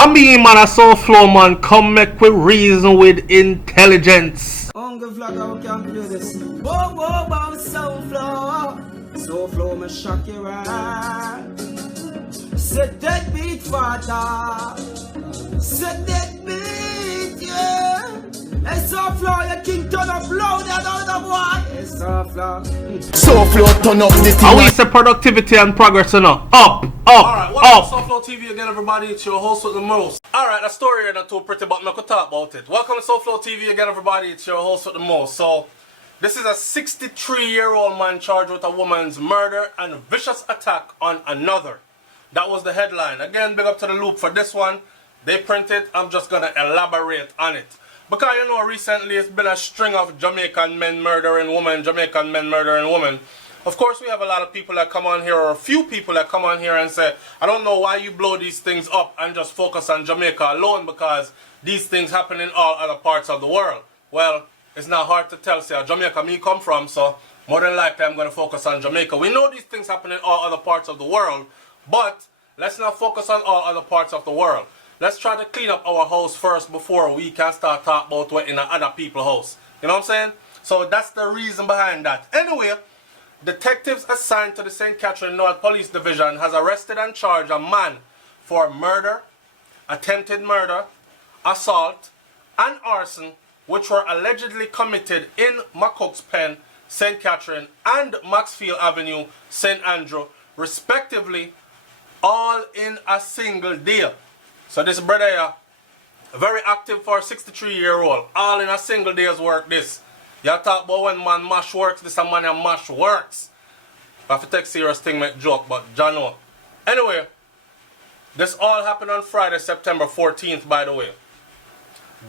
I mean, man, a SouFlo, man, come make we reason with intelligence. Uncle Vlogger, we can play this. Whoa, whoa, whoa, SouFlo. SouFlo, me shock you right. Set that beat, father. Set that beat, yeah. Hey, SouFlo, your king turn up loud, that other boy. Hey, SouFlo. SouFlo turn up the thing. I we say productivity and progress, you know. Up. Alright, welcome to SouFLoTV again, everybody. It's your host with the most. Alright, the story here not too pretty, but I could talk about it. Welcome to SouFLoTV again, everybody. It's your host with the most. So, this is a 63-year-old man charged with a woman's murder and vicious attack on another. That was the headline. Again, big up to the loop for this one. They print it. I'm just going to elaborate on it. Because, you know, recently it's been a string of Jamaican men murdering women, Jamaican men murdering women. Of course, we have a lot of people that come on here, or a few people that come on here and say, I don't know why you blow these things up and just focus on Jamaica alone, because these things happen in all other parts of the world. Well, it's not hard to tell, say, Jamaica me come from, so more than likely I'm going to focus on Jamaica. We know these things happen in all other parts of the world, but let's not focus on all other parts of the world. Let's try to clean up our house first before we can start talking about what in other people's house. You know what I'm saying? So that's the reason behind that. Anyway, detectives assigned to the St. Catherine North Police Division has arrested and charged a man for murder, attempted murder, assault, and arson, which were allegedly committed in McCook's Pen, St. Catherine, and Maxfield Avenue, St. Andrew, respectively, all in a single day. So this brother here, very active for a 63-year-old, all in a single day's work this. You talk about when man mash works, this a man and mash works. I have to take serious thing, make joke, but John know. Anyway, this all happened on Friday, September 14th, by the way.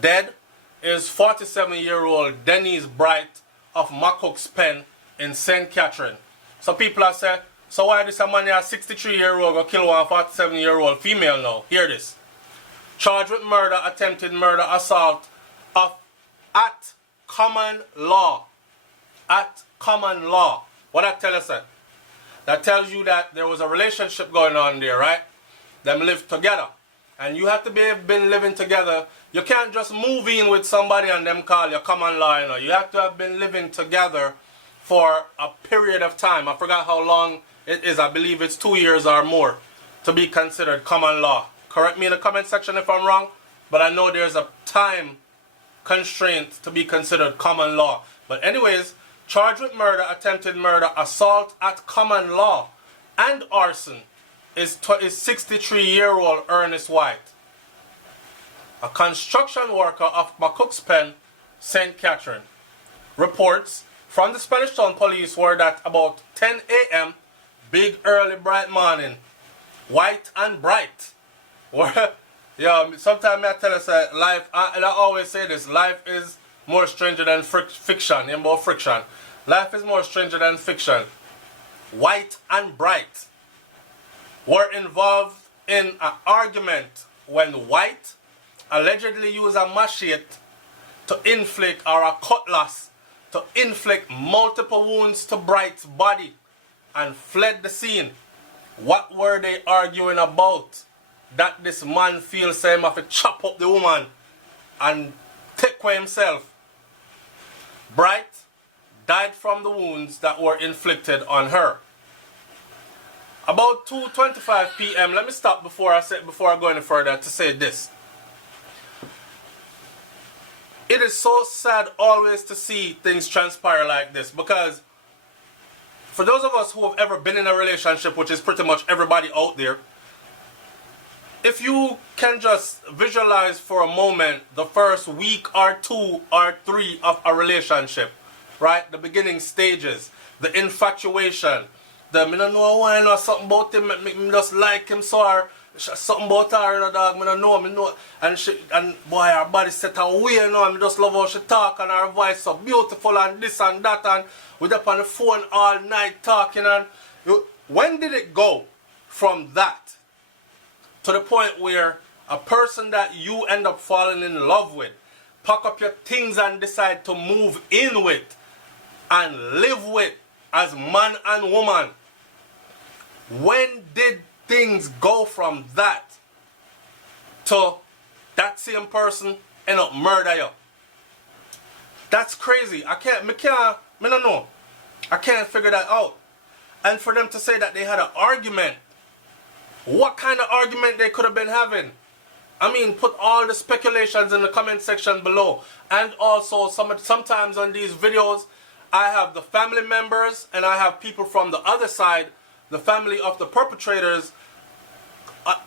Dead is 47-year-old Denise Bright of McCook's Pen in St. Catherine. So people are saying, so why this a man here, 63-year-old, go kill one 47-year-old female now? Hear this. Charged with murder, attempted murder, assault at common law. At common law. What that tell us that? That tells you that there was a relationship going on there, right? Them lived together. And you have to be been living together. You can't just move in with somebody and them call you common law, you know. You have to have been living together for a period of time. I forgot how long it is. I believe it's 2 years or more to be considered common law. Correct me in the comment section if I'm wrong, but I know there's a time constraint to be considered common law. But anyways, charged with murder, attempted murder, assault at common law, and arson is 63-year-old Ernest White, a construction worker of McCook's Pen, St. Catherine. Reports from the Spanish Town Police were that about 10 a.m., big early bright morning, White and Bright were... Yeah, sometimes I tell us that life, and I always say this, life is more stranger than fiction, more friction. Life is more stranger than fiction. White and Bright were involved in an argument when White allegedly used a machete to inflict, or a cutlass, to inflict multiple wounds to Bright's body and fled the scene. What were they arguing about? That this man feels him have to chop up the woman and take away himself. Bright died from the wounds that were inflicted on her. About 2:25 p.m. Let me stop before I go any further to say this. It is so sad always to see things transpire like this, because for those of us who have ever been in a relationship, which is pretty much everybody out there, if you can just visualize for a moment the first week or 2 or 3 of a relationship, right? The beginning stages, the infatuation, me don't know why I know something about him, me just like him, so or something about her, you know, dog, me don't know, me know, and boy, her body set away, you know, and me just love how she talk, and her voice so beautiful, and this and that, and we're up on the phone all night talking, and when did it go from that to the point where a person that you end up falling in love with, pack up your things and decide to move in with and live with as man and woman? When did things go from that to that same person end up murder you. That's crazy. I don't know. I can't figure that out. And for them to say that they had an argument, what kind of argument they could have been having? I mean, put all the speculations in the comment section below. And also, sometimes on these videos, I have the family members and I have people from the other side, the family of the perpetrators,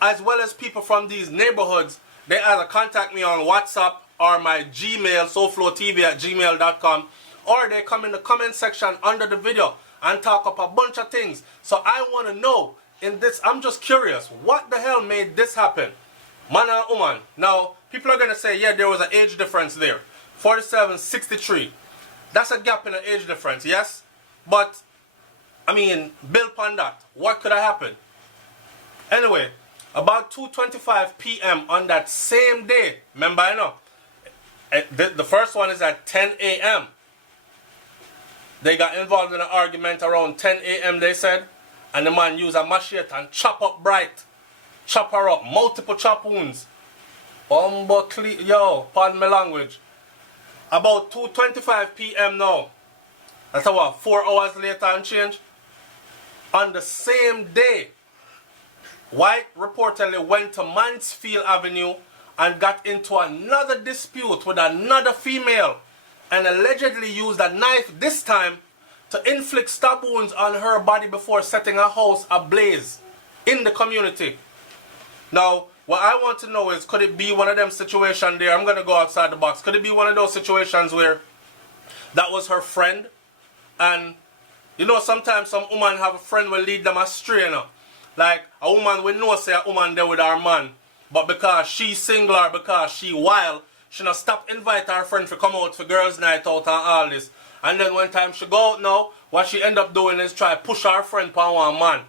as well as people from these neighborhoods. They either contact me on WhatsApp or my Gmail, SouFLoTV@gmail.com, or they come in the comment section under the video and talk up a bunch of things. So I want to know, in this, I'm just curious, what the hell made this happen? Man and woman. Now, people are going to say, yeah, there was an age difference there. 47, 63. That's a gap in the age difference, yes? But, I mean, build upon that. What could have happened? Anyway, about 2:25 p.m. on that same day, remember, I know, the first one is at 10 a.m. They got involved in an argument around 10 a.m., they said, and the man used a machete and chop up Bright. Chop her up, multiple chop wounds. Yo, pardon my language. About 2:25 p.m. now. That's what, 4 hours later and change. On the same day, White reportedly went to Mansfield Avenue and got into another dispute with another female and allegedly used a knife this time to inflict stab wounds on her body before setting her house ablaze in the community. Now, what I want to know is, could it be one of them situations there? I'm going to go outside the box. Could it be one of those situations where that was her friend? And, you know, sometimes some woman have a friend will lead them astray, you know? Like, a woman will know, say, a woman there with her man. But because she's single or because she wild, she not stop invite her friend to come out for girls' night out and all this. And then one time she go out now, what she end up doing is try push her friend upon one man.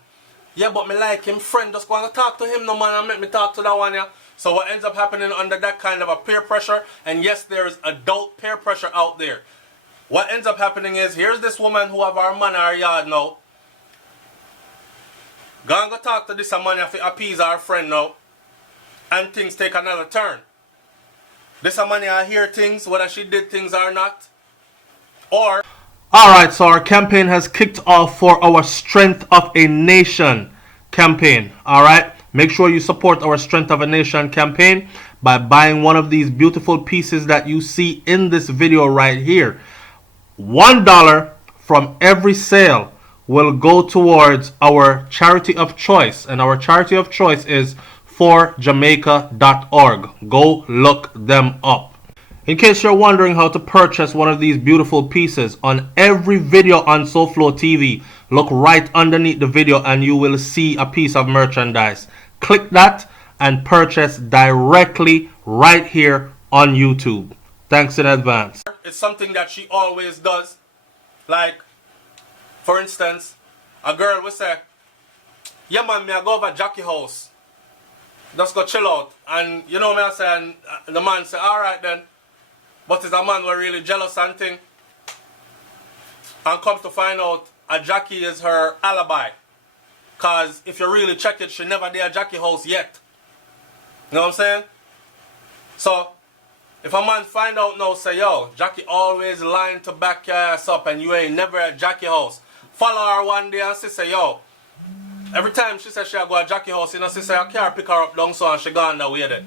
Yeah, but me like him friend, just want to talk to him no man and make me talk to that one, yeah. So what ends up happening under that kind of a peer pressure, and yes, there is adult peer pressure out there. What ends up happening is, here's this woman who have her man in her yard now. Go and go talk to this man if it appease our friend now. And things take another turn. This man I hear things, whether she did things or not. Or... Alright, so our campaign has kicked off for our Strength of a Nation campaign. Alright, make sure you support our Strength of a Nation campaign by buying one of these beautiful pieces that you see in this video right here. $1 from every sale will go towards our charity of choice, and our charity of choice is forjamaica.org. Go look them up. In case you're wondering how to purchase one of these beautiful pieces, on every video on SouFLoTV, look right underneath the video and you will see a piece of merchandise. Click that and purchase directly right here on YouTube. Thanks in advance. It's something that she always does. Like, for instance, a girl will say, yeah man, me I go over Jackie house. Just go chill out. And you know me I say, and the man say, alright then. But is a man were really jealous and thing. And comes to find out, a Jackie is her alibi. Cause if you really check it, she never did a Jackie house yet. You know what I'm saying? So, if a man find out now, say, yo, Jackie always lying to back your ass up and you ain't never at Jackie house. Follow her one day and she say, yo, every time she says she go to Jackie house, you know, she say, I can't pick her up down so and she gone that way there.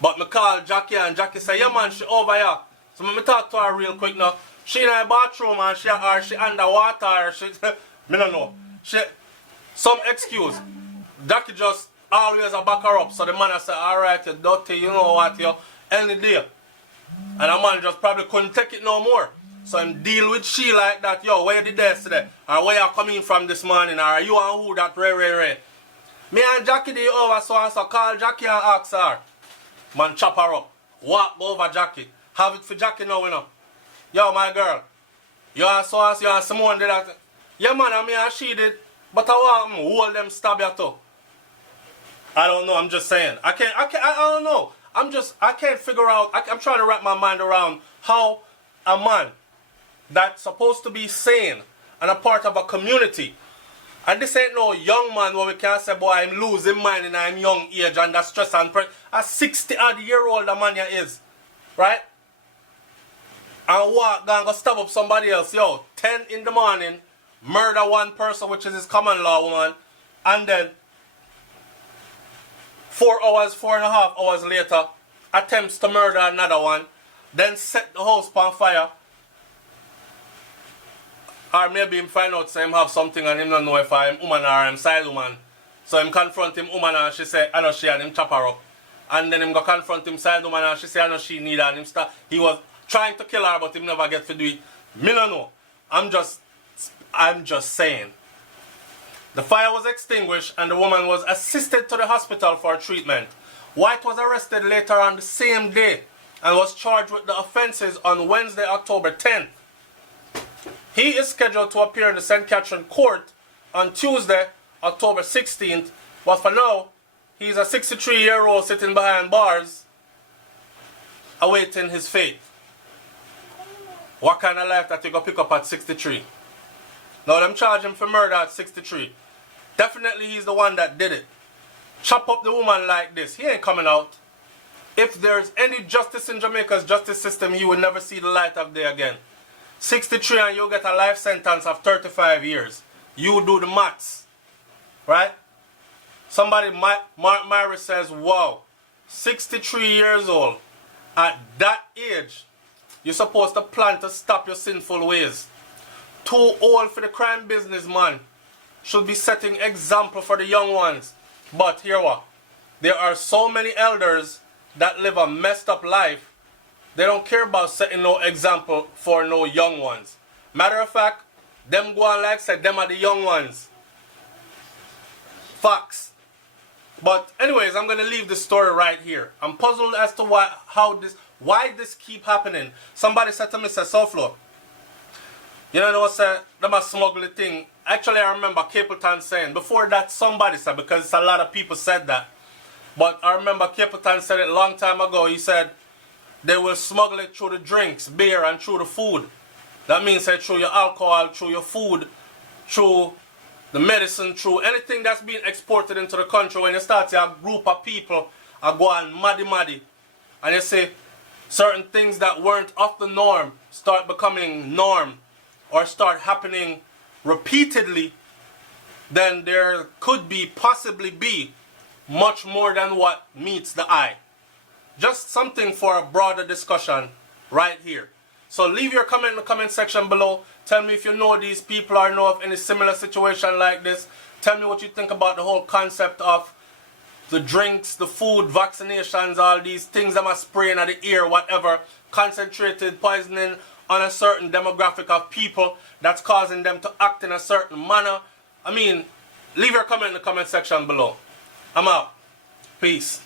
But me call Jackie and Jackie say, yeah man, she over here. So me talk to her real quick now. She in her bathroom and she underwater or she, me don't know. Some excuse. Jackie just always a back her up. So the man I say, alright, you dirty, you know what, you any day. And the man just probably couldn't take it no more. So him deal with she like that, yo, where you did yesterday? Or where you coming from this morning? Or you and who that ray. Me and Jackie did over so and so, call Jackie and ask her. Man chop her up. Walk over Jackie. Have it for Jackie now, you know. Yo, my girl. You and so and so, you and Simone did that. Yeah, man, I mean, and she did. But I want them hold them stab you too. I don't know, I'm just saying. I don't know. I can't figure out, I'm trying to wrap my mind around how a man that's supposed to be sane and a part of a community And this ain't no young man where we can say, boy, I'm losing mind and I'm young age and that's stress and pressure. A 60-odd-year-old the man here is. Right? And what? Gonna go stab up somebody else. Yo, 10 in the morning, murder one person, which is his common law woman, and then 4.5 hours later, attempts to murder another one, then set the house on fire. Or maybe him find out say him have something and him don't know if I'm woman or I'm side woman. So him confront him woman and she say I know she, and him chop her up. And then him go confront him side woman and she say I know she need her, and him start. He was trying to kill her but him never get to do it. Me no know. I'm just saying. The fire was extinguished and the woman was assisted to the hospital for treatment. White was arrested later on the same day and was charged with the offenses on Wednesday, October 10th. He is scheduled to appear in the St. Catherine Court on Tuesday, October 16th, but for now, he's a 63-year-old sitting behind bars, awaiting his fate. What kind of life that you gonna pick up at 63? Now, them charge him for murder at 63. Definitely he's the one that did it. Chop up the woman like this. He ain't coming out. If there's any justice in Jamaica's justice system, he will never see the light of day again. 63 and you get a life sentence of 35 years. You do the maths. Right? Somebody, Mark Myra says, wow, 63 years old. At that age, you're supposed to plan to stop your sinful ways. Too old for the crime business, man. Should be setting example for the young ones. But here what? There are so many elders that live a messed up life. They don't care about setting no example for no young ones. Matter of fact, them go on like said, them are the young ones. Facts. But anyways, I'm gonna leave this story right here. I'm puzzled as to why this keep happening. Somebody said to me, say, SouFlo, you know what say, them a smuggle thing. Actually, I remember Capleton saying, before that somebody said, because a lot of people said that. But I remember Capleton said it a long time ago. He said, they will smuggle it through the drinks, beer, and through the food. That means that through your alcohol, through your food, through the medicine, through anything that's being exported into the country. When you start to a group of people are going maddy, and you say certain things that weren't of the norm start becoming norm or start happening repeatedly, then there could possibly be much more than what meets the eye. Just something for a broader discussion right here. So leave your comment in the comment section below. Tell me if you know these people or know of any similar situation like this. Tell me what you think about the whole concept of the drinks, the food, vaccinations, all these things that must spray in the ear, whatever. Concentrated poisoning on a certain demographic of people that's causing them to act in a certain manner. I mean, leave your comment in the comment section below. I'm out. Peace.